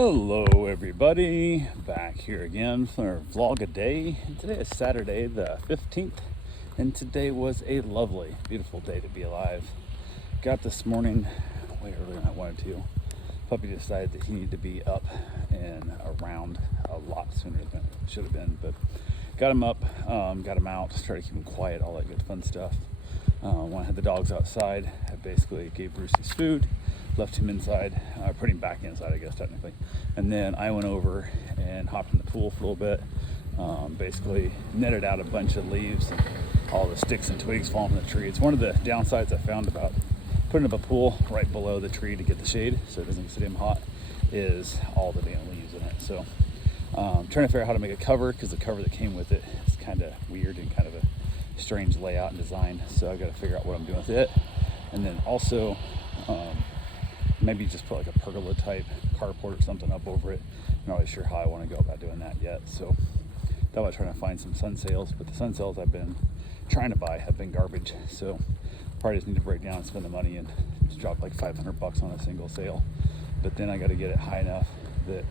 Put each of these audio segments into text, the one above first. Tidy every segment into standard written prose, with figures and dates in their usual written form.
Hello everybody, back here again for our vlog a day. Today is Saturday the 15th and today was a lovely, beautiful day to be alive. Got this morning way earlier than I wanted to. Puppy decided that he needed to be up and around a lot sooner than it should have been, but got him up, got him out, started keeping quiet, all that good fun stuff. When I had the dogs outside, I basically gave Bruce his food, left him inside, put him back inside, I guess, technically. And then I went over and hopped in the pool for a little bit, basically netted out a bunch of leaves and all the sticks and twigs falling from the tree. It's one of the downsides I found about putting up a pool right below the tree to get the shade so it doesn't get so damn hot, is all the damn leaves in it. So trying to figure out how to make a cover, because the cover that came with it is kind of weird and kind of a strange layout and design, so I've got to figure out what I'm doing with it. And then also maybe just put like a pergola type carport or something up over it. I'm not really sure how I want to go about doing that yet, so thought about trying to find some sun sails, but the sun sails I've been trying to buy have been garbage, so probably just need to break down and spend the money and just drop like $500 on a single sail. But then I got to get it high enough that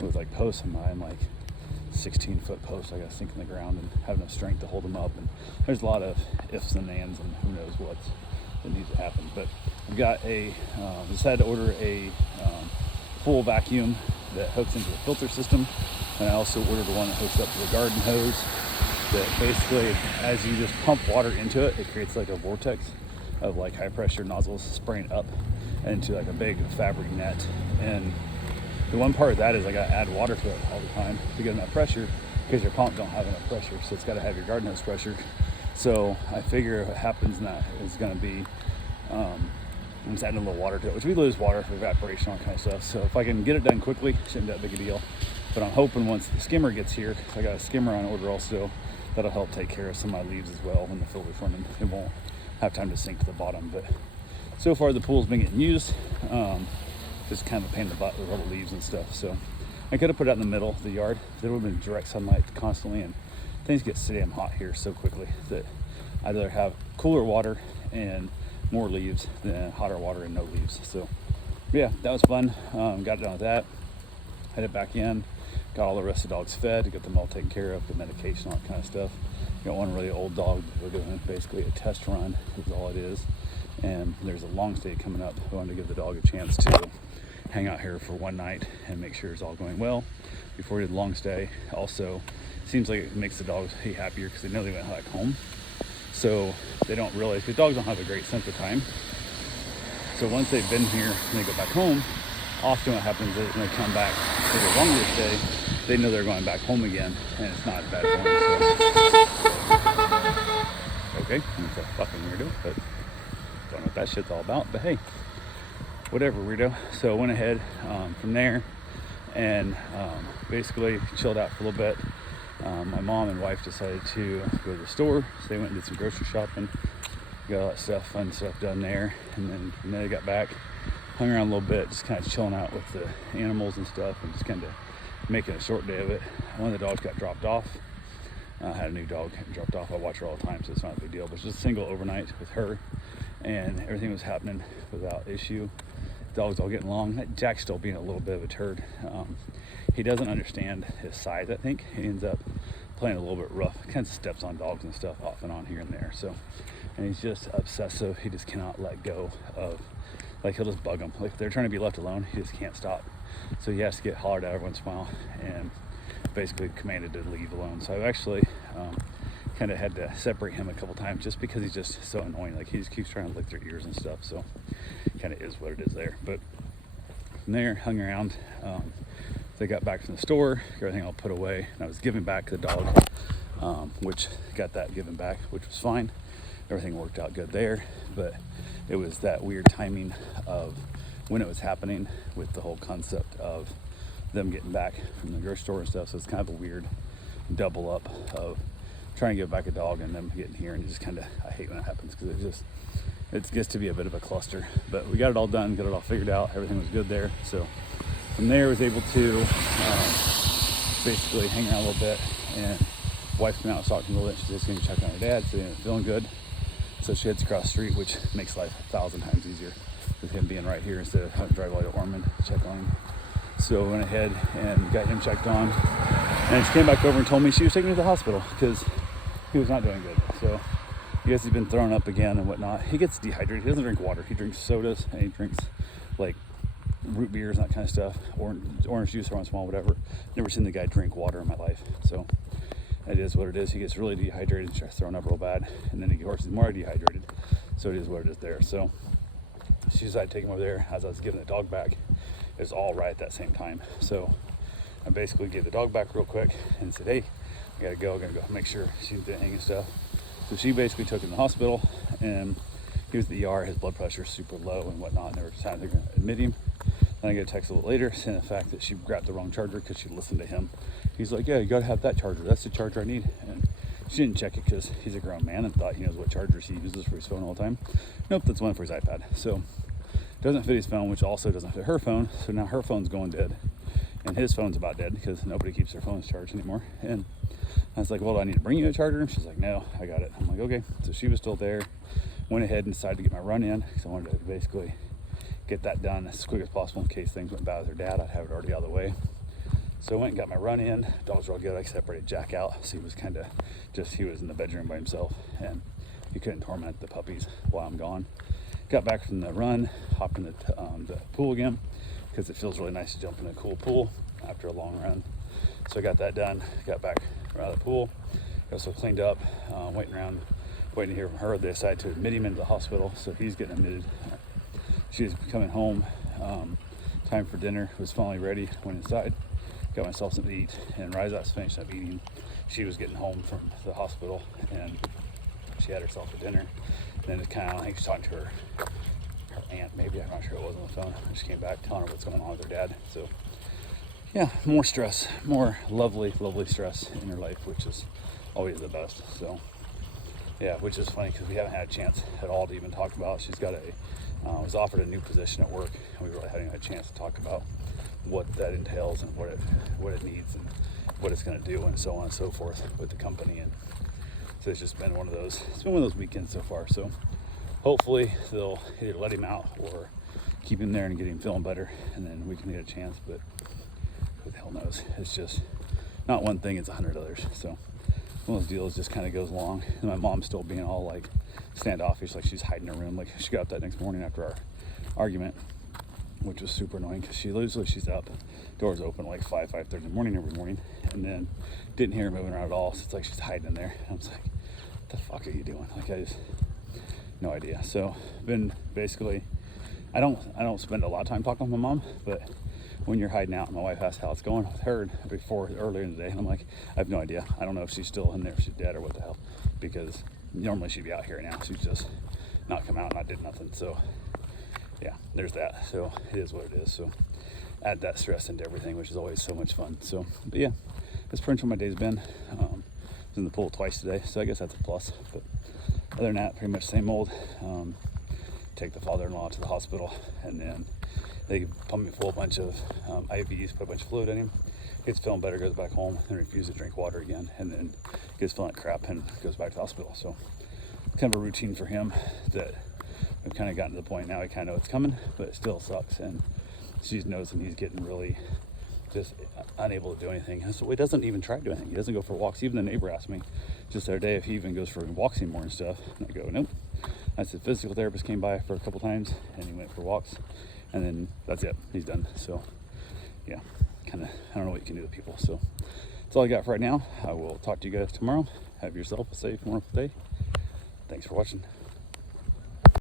with like posts in mine, like 16-foot posts I got to sink in the ground and have enough strength to hold them up. And there's a lot of ifs and ands and who knows what that needs to happen. But I've got decided to order a full vacuum that hooks into the filter system, and I also ordered one that hooks up to the garden hose that basically, as you just pump water into it, it creates like a vortex of like high pressure nozzles spraying up into like a big fabric net. And the one part of that is I got to add water to it all the time to get enough pressure, because your pump don't have enough pressure, so it's got to have your garden hose pressure. So I figure what happens in that is going to be I'm just adding a little water to it, which we lose water for evaporation, all kind of stuff. So if I can get it done quickly, shouldn't be that big a deal. But I'm hoping once the skimmer gets here, because I got a skimmer on order also, that'll help take care of some of my leaves as well when the filter's running. It won't have time to sink to the bottom. But so far the pool's been getting used. Just kind of a pain in the butt with all the leaves and stuff. So I could have put it out in the middle of the yard. There would have been direct sunlight constantly, and things get so damn hot here so quickly that I'd rather have cooler water and more leaves than hotter water and no leaves. So yeah, that was fun. Got done with that, headed back in, got all the rest of the dogs fed, got them all taken care of, the medication, all that kind of stuff. Got one really old dog that we're doing basically a test run is all it is. And there's a long stay coming up. I wanted to give the dog a chance to hang out here for one night and make sure it's all going well before we did the long stay. Also, seems like it makes the dogs happier because they know they went back home. So they don't realize, because dogs don't have a great sense of time. So once they've been here and they go back home, often what happens is when they come back for the longer stay, they know they're going back home again, and it's not bad for them. So. Okay, it's a fucking weirdo, but don't know what that shit's all about. But hey, whatever, weirdo. So I went ahead from there and basically chilled out for a little bit. My mom and wife decided to go to the store, so they went and did some grocery shopping, got all that stuff, fun stuff done there. And then from there they got back, hung around a little bit, just kind of chilling out with the animals and stuff, and just kind of making a short day of it. One of the dogs got dropped off. I had a new dog dropped off. I watch her all the time, so it's not a big deal, but it's just a single overnight with her, and everything was happening without issue. Dogs all getting along. Jack's still being a little bit of a turd. He doesn't understand his size, I think. He ends up playing a little bit rough. Kind of steps on dogs and stuff off and on here and there. So, and he's just obsessive. He just cannot let go of, like, he'll just bug them. Like, if they're trying to be left alone, he just can't stop. So he has to get hollered at every once in a while and basically commanded to leave alone. So I've actually kind of had to separate him a couple times just because he's just so annoying. Like, he just keeps trying to lick their ears and stuff. So kind of is what it is there. But from there, hung around. They got back from the store, got everything all put away, and I was giving back the dog, which got that given back, which was fine. Everything worked out good there, but it was that weird timing of when it was happening with the whole concept of them getting back from the grocery store and stuff. So it's kind of a weird double up of trying to get back a dog and them getting here, and just kind of, I hate when it happens because it gets to be a bit of a cluster. But we got it all done, got it all figured out, everything was good there. So from there I was able to basically hang out a little bit, and wife came out and talked to me a little bit. She's just going to check on her dad, so he ended up feeling good. So she heads across the street, which makes life 1,000 times easier with him being right here instead of having to drive all the way to Ormond to check on him. So I went ahead and got him checked on. And she came back over and told me she was taking him to the hospital because he was not doing good. So I guess he's been thrown up again and whatnot. He gets dehydrated. He doesn't drink water. He drinks sodas and he drinks like root beers and that kind of stuff. Orange juice once in a while, whatever. Never seen the guy drink water in my life. So it is what it is. He gets really dehydrated and starts throwing up real bad. And then of course he's more dehydrated. So it is what it is there. So she decided to take him over there. As I was giving the dog back, it was all right at that same time. So I basically gave the dog back real quick and said, hey, I gotta go make sure she's doing and stuff. So she basically took him to the hospital, and he was at the ER. His blood pressure is super low and whatnot, and they were deciding they're gonna admit him. Then I got a text a little later saying the fact that she grabbed the wrong charger because she listened to him. He's like, yeah, you gotta have that charger. That's the charger I need. And she didn't check it because he's a grown man and thought he knows what chargers he uses for his phone all the time. Nope, that's one for his iPad. So it doesn't fit his phone, which also doesn't fit her phone. So now her phone's going dead. And his phone's about dead because nobody keeps their phones charged anymore. And I was like, well, do I need to bring you a charger? And she's like, no, I got it. I'm like, okay. So she was still there. Went ahead and decided to get my run in because I wanted to basically get that done as quick as possible in case things went bad with her dad. I'd have it already out of the way. So I went and got my run in. Dogs were all good. I separated Jack out. So he was kind of he was in the bedroom by himself and he couldn't torment the puppies while I'm gone. Got back from the run, hopped in the pool again because it feels really nice to jump in a cool pool after a long run. So I got that done, got back out of the pool, got so cleaned up, waiting to hear from her. They decided to admit him into the hospital, so he's getting admitted. She's coming home, time for dinner, was finally ready, went inside, got myself something to eat, and right as I was finished up eating, she was getting home from the hospital, and she had herself a dinner. And then it kind of, I think she's talking to her aunt, maybe, I'm not sure it was on the phone. I just came back telling her what's going on with her dad. So yeah, more stress, more lovely stress in her life, which is always the best. So yeah, which is funny because we haven't had a chance at all to even talk about. She's got was offered a new position at work, and we really haven't had a chance to talk about what that entails and what it needs and what it's going to do and so on and so forth with the company. And so it's just been one of those weekends so far. So hopefully they'll either let him out or keep him there and get him feeling better, and then we can get a chance. But who the hell knows? It's just not one thing, it's 100 others. So one of those deals just kind of goes along. And my mom's still being all like standoffish, like she's hiding in her room. Like she got up that next morning after our argument, which was super annoying because she's up, doors open like 5:30 in the morning every morning, and then didn't hear her moving around at all. So it's like she's hiding in there. And I was like, what the fuck are you doing? Like no idea. So been basically, I don't spend a lot of time talking with my mom, but when you're hiding out, my wife asked how it's going with her earlier in the day, and I'm like, I have no idea. I don't know if she's still in there, if she's dead or what the hell, because normally she'd be out here now. She's just not come out and I did nothing. So yeah, there's that. So it is what it is. So add that stress into everything, which is always so much fun. So, but yeah, that's pretty much what my day's been. I was in the pool twice today, so I guess that's a plus. But other than that, pretty much same old. Take the father-in-law to the hospital, and then they pump me full of a bunch of IVs, put a bunch of fluid in him. Gets feeling better, goes back home, and refuses to drink water again, and then gets feeling like crap and goes back to the hospital. So kind of a routine for him that we've kind of gotten to the point now. I kind of know it's coming, but it still sucks. And she knows, and he's getting really just unable to do anything. So he doesn't even try to do anything. He doesn't go for walks. Even the neighbor asked me just the other day if he even goes for walks anymore and stuff. And I go, nope. I said, physical therapist came by for a couple times and he went for walks, and then that's it. He's done. So yeah, kind of, I don't know what you can do with people. So that's all I got for right now. I will talk to you guys tomorrow. Have yourself a safe, wonderful day. Thanks for watching.